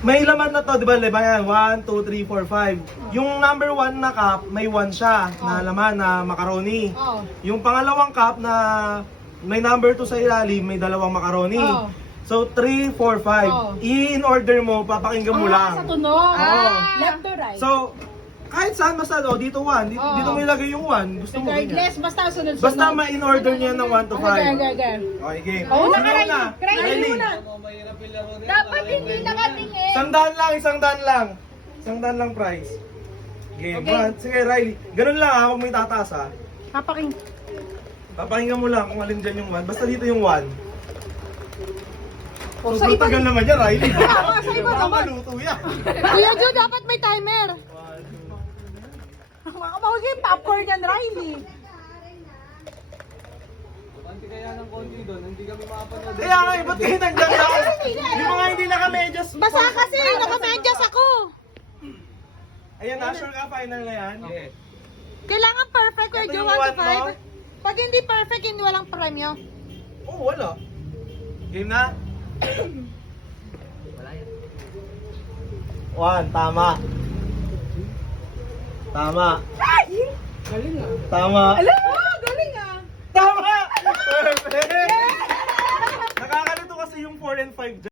May laman na to, di ba? Lima yan. 1, 2, 3, 4, 5. Yung number 1 na cup, may 1 siya na laman na macaroni. Oh. Yung pangalawang cup na may number 2 sa ilalim, may dalawang macaroni. Oh. So, 3, 4, 5. Oh. In order mo, papakinggan mo lang. Sa tunog. Oo. Left to right. So, kahit saan basta, dito 1. Dito, Oo. dito mo ilagay yung 1. Gusto mo Regardless, ganyan. basta sunod-sunod. Basta ma-in order niya ng 1 to 5. Okay. Okay, game. Oh, Sino naka-Riley. una? Riley muna. Dapat hindi nakatingin. 100 lang, 100 lang. 100 lang price. Game. Okay. Sige, Riley. Ganun lang ha, huwag mo itataas ha. Papaking. Papakinggan mo lang kung alin dyan yung 1. Basta dito yung 1. Oh, sa Sobrang iba- tagal naman yan, Riley. Sa iba Baka naman. maluto yan. Kuya Joe, dapat may timer. Mahuli yung popcorn yan, Riley. Konti kaya ng konti doon, hindi kami makapanood. Kaya nga, ba't kayo nagdang lang? Yung mga hindi nakamedyas. Basa kasi, nakamedyas ako. Ayan na, sure ka, final na yan. Yes. Kailangan perfect, Kuya Ito Joe, yung 1 to one, 5. no? Pag hindi perfect, hindi walang premyo. Oo, wala. Game na? 1, tama. Tama. Galing ah. Tama.